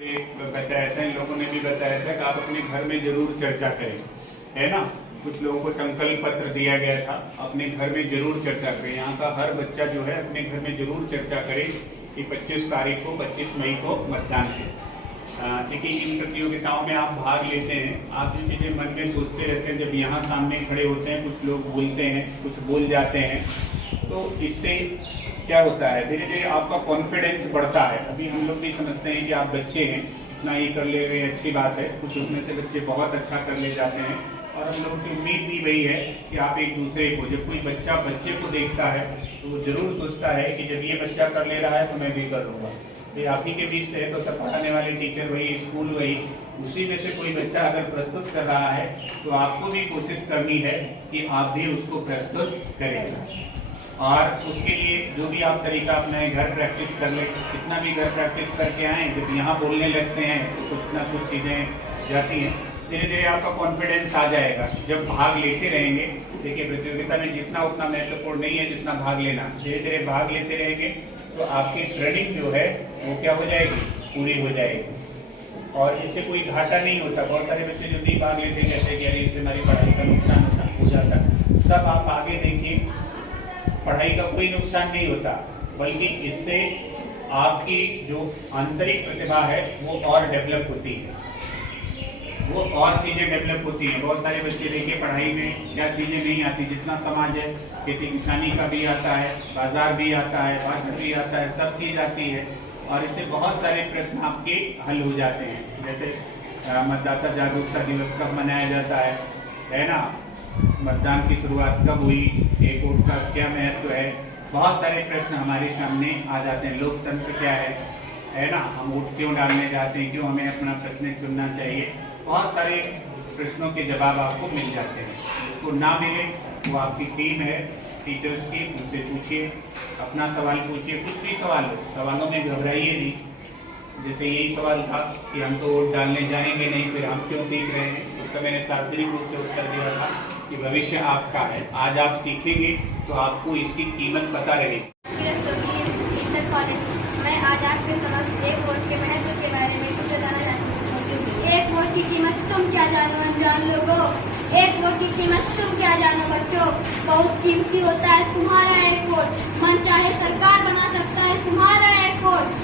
बताया था, इन लोगों ने भी बताया था कि आप अपने घर में जरूर चर्चा करें, है ना। कुछ लोगों को संकल्प पत्र दिया गया था, अपने घर में जरूर चर्चा करें। यहाँ का हर बच्चा जो है अपने घर में जरूर चर्चा करे कि 25 तारीख को 25 मई को मतदान है। देखिए, इन प्रतियोगिताओं में आप भाग लेते हैं, आप जो चीज़ें मन में सोचते रहते हैं, जब यहाँ सामने खड़े होते हैं, कुछ लोग बोलते हैं, कुछ बोल जाते हैं, तो इससे क्या होता है, धीरे धीरे आपका कॉन्फिडेंस बढ़ता है। अभी हम लोग भी समझते हैं कि आप बच्चे हैं, इतना ही कर ले रहे, अच्छी बात है। कुछ उसमें से बच्चे बहुत अच्छा कर ले जाते हैं, और हम लोगों की उम्मीद भी वही है कि आप एक दूसरे को, जब कोई बच्चा बच्चे को देखता है तो वो जरूर सोचता है कि जब ये बच्चा कर ले रहा है तो मैं भी कर लूँगा। तो आप ही के बीच से है, तो सब पढ़ाने वाले टीचर वही, स्कूल वही, उसी में से कोई बच्चा अगर प्रस्तुत कर रहा है तो आपको भी कोशिश करनी है कि आप भी उसको प्रस्तुत करें। और उसके लिए जो भी आप तरीका अपने घर प्रैक्टिस कर ले, कितना भी घर प्रैक्टिस करके आए, जब यहाँ बोलने लगते हैं तो कुछ ना कुछ चीज़ें जाती हैं, धीरे धीरे आपका कॉन्फिडेंस आ जाएगा। जब भाग लेते रहेंगे, देखिए प्रतियोगिता में जितना उतना महत्वपूर्ण नहीं है जितना भाग लेना, धीरे धीरे भाग लेते रहेंगे तो आपकी ट्रेनिंग जो है वो क्या हो जाएगी, पूरी हो जाएगी, और इससे कोई घाटा नहीं होता। बहुत सारे बच्चे जो नहीं भाग लेते कहते हैं कि अरे इससे हमारी पढ़ाई का नुकसान हो जाता है। सब आप आगे देखिए, पढ़ाई का कोई नुकसान नहीं होता, बल्कि इससे आपकी जो आंतरिक प्रतिभा है वो और डेवलप होती है, वो और चीज़ें डेवलप होती हैं। बहुत सारे बच्चे देखिए पढ़ाई में क्या चीज़ें नहीं आती, जितना समाज है, खेती किसानी का भी आता है, बाजार भी आता है, भाषा भी आता है, सब चीज़ आती है, और इससे बहुत सारे प्रश्न आपके हल हो जाते हैं। जैसे मतदाता जागरूकता दिवस कब मनाया जाता है ना, मतदान की शुरुआत कब हुई, एक वोट का क्या महत्व है, बहुत सारे प्रश्न हमारे सामने आ जाते हैं। लोकतंत्र क्या है ना, हम वोट क्यों डालने जाते हैं, क्यों हमें अपना प्रतिनिधि चुनना चाहिए, बहुत सारे प्रश्नों के जवाब आपको मिल जाते हैं। जिसको ना मिले वो आपकी टीम है टीचर्स की, उनसे पूछिए, अपना सवाल पूछिए, कुछ भी सवाल हो, सवालों में घबराइए नहीं। जैसे यही सवाल था कि हम तो वोट डालने जाएंगे नहीं, फिर हम क्यों सीख रहे हैं, उसका मैंने सार्वजनिक रूप से उत्तर दिया था कि भविष्य आपका है, आज आप सीखेंगे तो आपको इसकी कीमत पता रहेगी। मैं आज आपके समक्ष एक वोट के महत्व के बारे में कुछ बताना चाहती हूँ। एक वोट की कीमत तुम क्या जानो अनजान लोगों, एक वोट की कीमत तुम क्या जानो बच्चों, बहुत कीमती होता है तुम्हारा एक वोट, मन चाहे सरकार बना सकता है तुम्हारा एक वोट,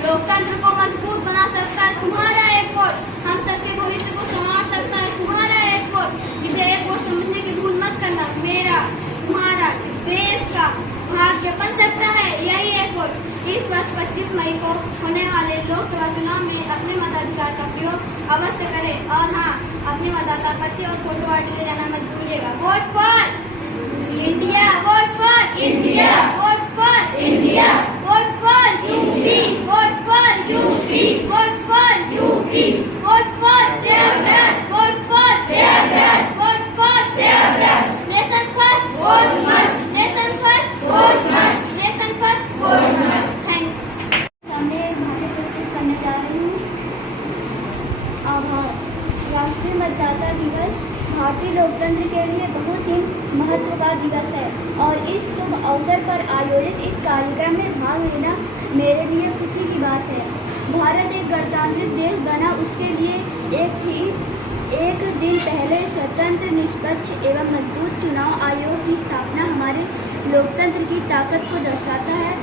लोकतंत्र को मजबूत बना सकता है तुम्हारा एक वोट, हम सबके भविष्य को संवार सकता है तुम्हारा एक वोट। इसे एक वोट समझने की भूल मत करना, मेरा तुम्हारा देश का भाग्य बन सकता है यही एक वोट। इस वर्ष 25 मई को होने वाले लोकसभा चुनाव में अपने मताधिकार का प्रयोग अवश्य करें, और हाँ, अपने मतदाता पर्ची और फोटो आईडी ले जाना मत भूलिएगा। Vote for India, vote for India, vote for India, vote for UP, vote for UP, vote for UP, vote for Prayagraj, vote for Prayagraj, vote for Prayagraj. Nation first, vote must, nation first, vote must, nation first, vote must. Thank you. सामने भाषण प्रस्तुत करने जा रही हूँ। आभार। राष्ट्रीय मतदाता दिवस भारतीय लोकतंत्र के लिए बहुत ही महत्व का दिवस है, और इस शुभ अवसर पर आयोजित इस कार्यक्रम में भाग लेना मेरे लिए खुशी की बात है। भारत एक गणतांत्रिक देश बना, उसके लिए एक दिन पहले स्वतंत्र, निष्पक्ष एवं मजबूत चुनाव आयोग की स्थापना हमारे लोकतंत्र की ताकत को दर्शाता है।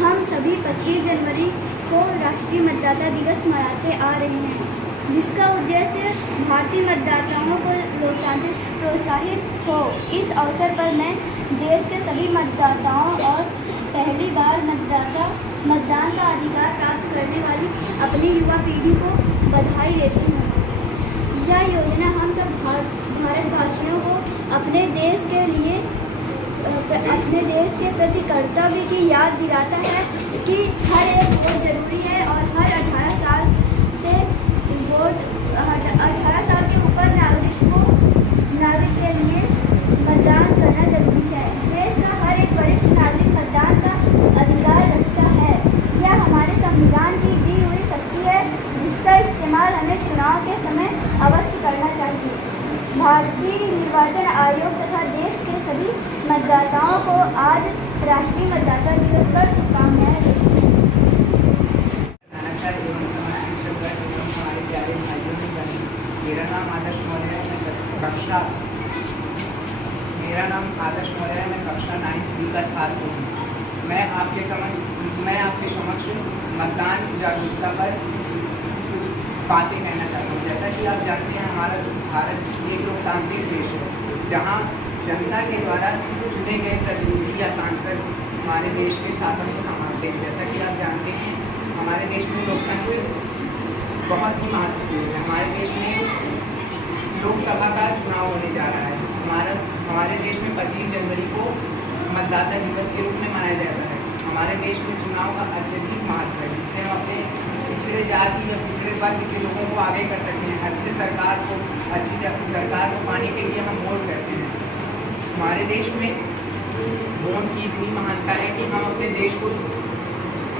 हम सभी 25 जनवरी को राष्ट्रीय मतदाता दिवस मनाते आ रहे हैं, जिसका उद्देश्य भारतीय मतदाताओं को लोकतांत्रिक प्रोत्साहित हो। इस अवसर पर मैं देश के सभी मतदाताओं और पहली बार मतदान का अधिकार प्राप्त करने वाली अपनी युवा पीढ़ी को बधाई देती हूँ। यह योजना हम सब भारतवासियों को अपने देश के प्रति कर्तव्य की याद दिलाता है कि हर एक वोट जरूरी है, और हर 18 साल के ऊपर नागरिक के लिए मतदान करना जरूरी है। देश का हर एक वरिष्ठ नागरिक मतदान का अधिकार रखता है। यह हमारे संविधान की दी हुई शक्ति है, जिसका इस्तेमाल हमें चुनाव के समय अवश्य करना चाहिए। भारतीय निर्वाचन आयोग तथा देश के सभी मतदाताओं को आज राष्ट्रीय मतदाता दिवस पर शुभकामनाएं देती हूँ। मेरा नाम आदर्श मौर्य है। मेरा नाम आदर्श मौर्य है। मैं कक्षा 9 बी का छात्र हूँ। मैं आपके समक्ष मतदान जागरूकता पर कुछ बातें कहना चाहता हूँ। जैसा कि आप जानते हैं, हमारा भारत एक लोकतांत्रिक देश है, जहाँ जनता के द्वारा चुने गए प्रतिनिधि या सांसद हमारे देश के शासन को संभालते हैं। जैसा कि आप जानते हैं, हमारे देश में लोकतंत्र बहुत ही महत्वपूर्ण है। हमारे देश में लोकसभा का चुनाव होने जा रहा है। हमारे देश में 25 जनवरी को मतदाता दिवस के रूप में मनाया जाता है। हमारे देश में चुनाव का अत्यधिक महत्व है, जिससे हम अपने पिछड़े जाति या पिछड़े वर्ग के लोगों को आगे कर सकते हैं। अच्छी सरकार को पाने के लिए हम वोट करते हैं। हमारे देश में वोट की इतनी महानता है कि हम अपने देश को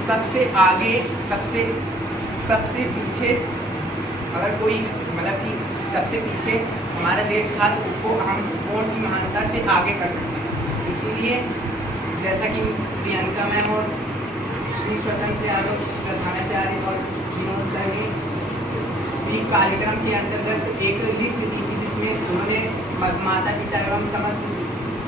सबसे आगे सबसे पीछे, अगर कोई मतलब कि सबसे पीछे हमारा देश था, तो उसको हम वोट की महानता से आगे कर सकते हैं। इसीलिए जैसा कि प्रियंका मैम और श्री स्वतंत्र यादव प्रधानाचार्य और विनोद सर ने स्वीप कार्यक्रम के अंतर्गत एक लिस्ट दी थी, जिसमें उन्होंने माता पिता एवं समस्त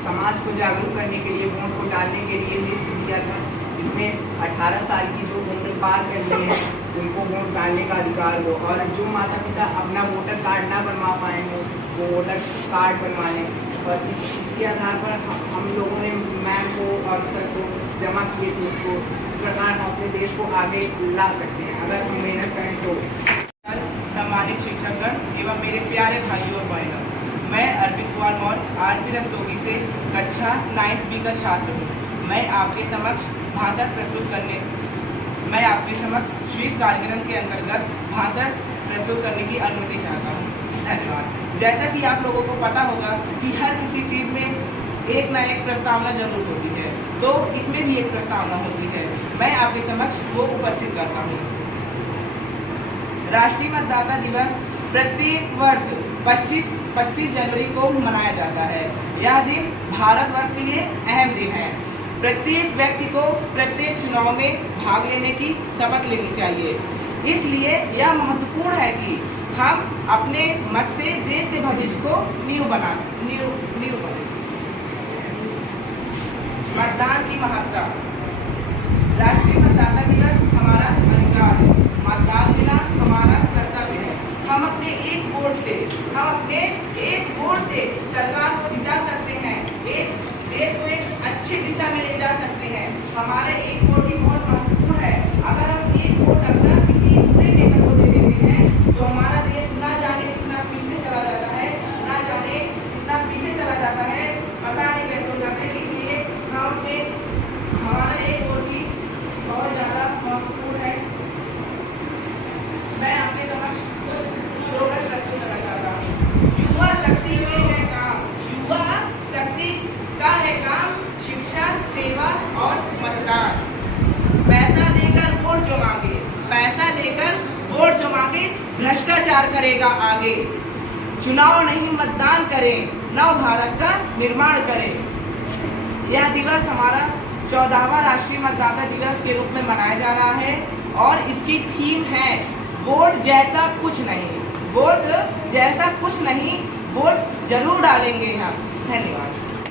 समाज को जागरूक करने के लिए वोट को डालने के लिए लिस्ट दिया था, जिसमें 18 साल की जो उम्र पार कर लिए हैं उनको वोट डालने का अधिकार हो, और जो माता पिता अपना वोटर कार्ड ना बनवा पाए हो वो वोटर कार्ड बनवा लें। और इसके आधार पर हम लोगों ने मैम को और सर को जमा किए थे उसको। इस प्रकार हम अपने देश को आगे ला सकते हैं अगर हम मेहनत करें तो। सम्मानित शिक्षकगण एवं मेरे प्यारे भाइयों और बहनों, मैं अरविंद कुमार मौर्य आरपी रस्तोगी से कक्षा 9 बी का छात्र हूँ। मैं आपके समक्ष भाषण प्रस्तुत करने स्वीप कार्यक्रम के अंतर्गत भाषण प्रस्तुत करने की अनुमति चाहता हूँ। धन्यवाद। जैसा कि आप लोगों को पता होगा कि हर किसी चीज़ में एक ना एक प्रस्तावना जरूर होती है, तो इसमें भी एक प्रस्तावना होती है। मैं आपके समक्ष वो उपस्थित करता हूँ। राष्ट्रीय मतदाता दिवस प्रत्येक वर्ष 25 जनवरी को मनाया जाता है। यह दिन भारतवर्ष के लिए अहम दिन है। प्रत्येक व्यक्ति को प्रत्येक चुनाव में भाग लेने की शपथ लेनी चाहिए। इसलिए यह महत्वपूर्ण है कि हम अपने मत से देश के भविष्य को नींव बनाएं। मतदान की महत्ता। राष्ट्रीय मतदाता दिवस हमारा अधिकार है। मतदान देना हमारा कर्तव्य है। हम अपने एक वोट से सरकार को जिता सकते हैं, देश को एक अच्छी दिशा में ले जा सकते हैं। हमारा एक वोट ही बहुत महत्वपूर्ण है। अगर हम एक वोट अपना किसी बुरे नेता को दे देते हैं, तो हमारा देश ना जाने कितना पीछे चला जाता है, पता नहीं कैसे हो जाता है। इसलिए हमारा एक वोट ही बहुत ज़्यादा महत्वपूर्ण है। मैं अपने समक्ष कुछ स्लोगन प्रस्तुत करना चाहता हूँ। युवा शक्ति में है काम, युवा शक्ति का है काम, शिक्षा, सेवा और मतदान। पैसा देकर वोट जो मांगे भ्रष्टाचार करेगा आगे। चुनाव नहीं मतदान करें, नव भारत का निर्माण करें। यह दिवस हमारा 14वां राष्ट्रीय मतदाता दिवस के रूप में मनाया जा रहा है और इसकी थीम है वोट जैसा कुछ नहीं, वोट जरूर डालेंगे हम। धन्यवाद।